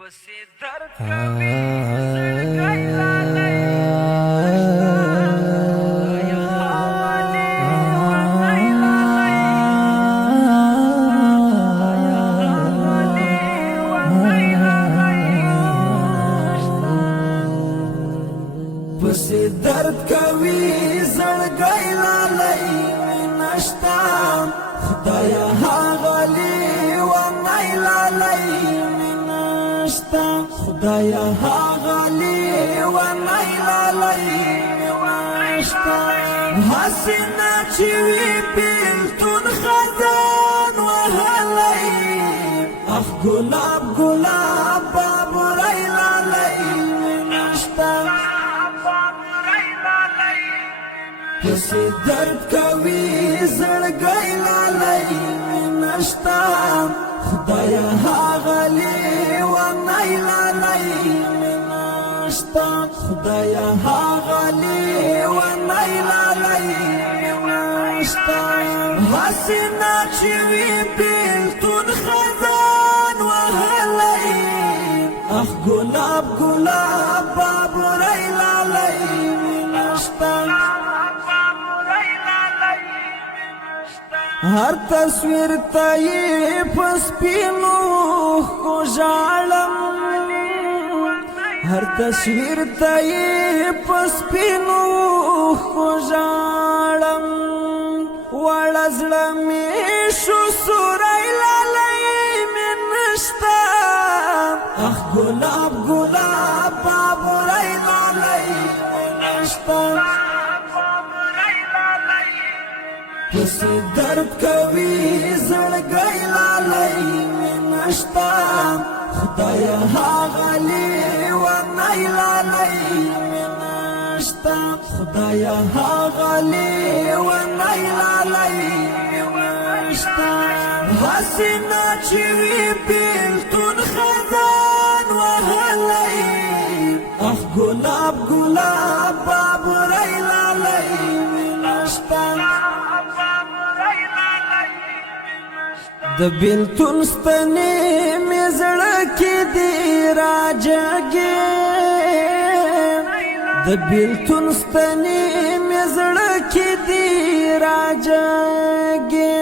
پسې درد کوي زړګی لالی یا حوالی ورنی لالی یا حوالی ورنی لالی پسې درد کوي زړګی لالی نشتا خدایا حوالی ورنی لالی خدایا غالي ونايلا لي واشتا حسنا چوي بلتون خزان وهلي اخ گلاب گلاب باب ريلا لي نشتا کس درد کوي زړګی لالی نشتا خدایا غالي ونايلا لي نشتا خدایا غالي ونايلا لي نشتا حسنا چوي بلتون خزان وهلي اخ گلاب گلاب باب ريلا لي نشتا هر تصویر تایی پس پینو کو جالم هر تصویر تایی پس پینو کو جالم وړزړه می شو سورای لالی من نشتا اخ گلاب گلاب باب رای لالی نشتا کس درد کوي زړګی لالی نشتا خدایا غالي ونايلا لي نشتا خدایا غالي ونايلا لي نشتا حسنا چوي بلتون خزان وهلي اخ گلاب گلاب باب ريلا لي نشتا د بلتون ستنې مې زړه کې دی راجګې د بلتون ستنې مې زړه کې دی راجګې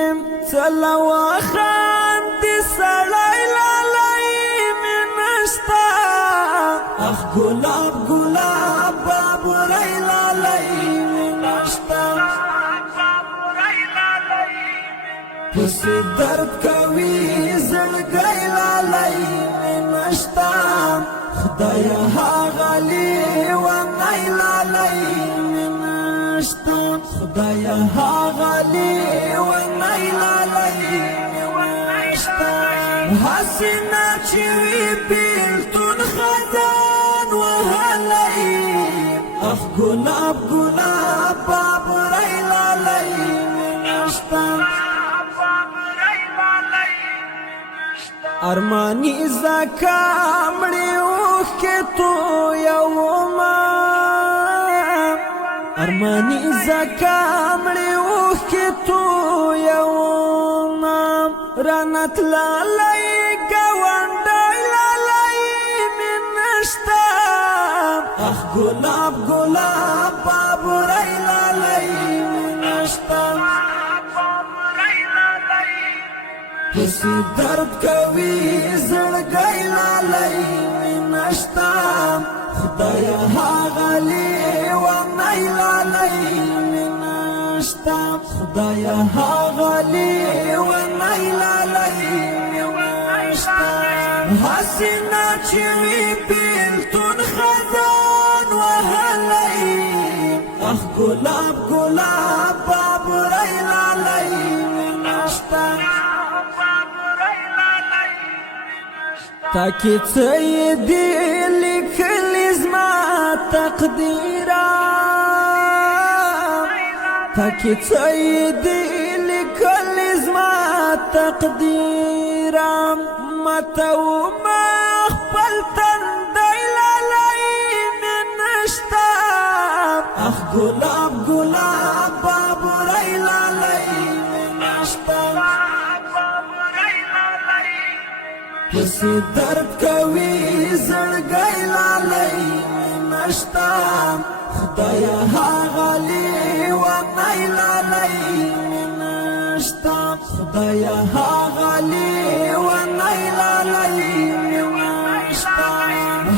چلا وخاندې سړی لالی مې نشتا اخ ګلاب ګلاب باب ريلا لي نشتا پس درد کوي زړګی لالی نشتا خدایا غالي ونايلا لي نشتا خدایا غالي ونايلا لي نشتا حسنا چوي بلتون خزان وهلي اخ گلاب گلاب باب ريلا لي نشتا ارمانی زکا مړی اوخ کې تو یوما ارمانی زکا مړی اوخ کې تو یوما رانت لالی گوانډای لالی من نشتا اخ گلاب گلاب باب ريلا لي نشتا کس درد کوي زړګی لالی نشتا خدایا غالي ونايلا لي نشتا خدایا غالي ونايلا لي نشتا حسنا چوي بلتون خزان وهلي اخ گلاب گلاب باب ريلا لي نشتا تاکی څه دی لیکلی زما تقدیرا تاکی څه دی لیکلی زما تقدیرا متو ما خپل تندی لالی من نشتا اخ گلاب گلاب باب ريلا لي نشتا کسی درد کوي نشتا خدای هغه لیونی لالی نشتا خدای هغه لیونی لالی نشتا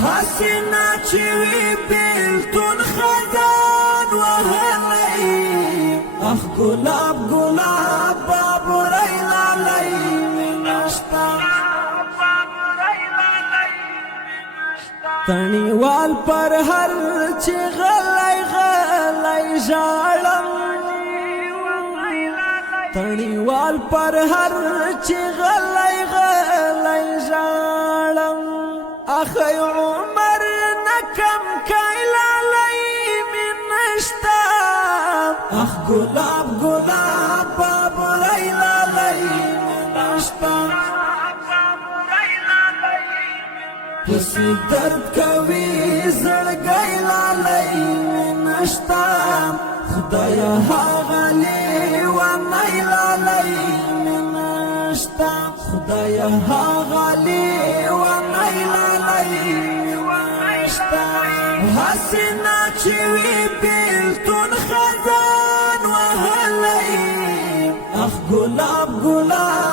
حسینا چې وی بیلتون خزان وهلی اخ ګلاب ګلاب بابرای لالی نشتا تڼیوال پر هر چې غلی غلی ژاړم تڼیوال پر هر چې غلی غلی ژاړم اخی عمر نکم کای لالی می نشتا اخ ګلاب ګلاب بابرای لالی نشتا پسی درد کوي زړګی لالی نشتا خدای هغه لیونی لالی نشتا خدای هغه لیونی لالی نشتا حسینا چې وی بیلتون خزان وهلی اخ ګلاب ګلاب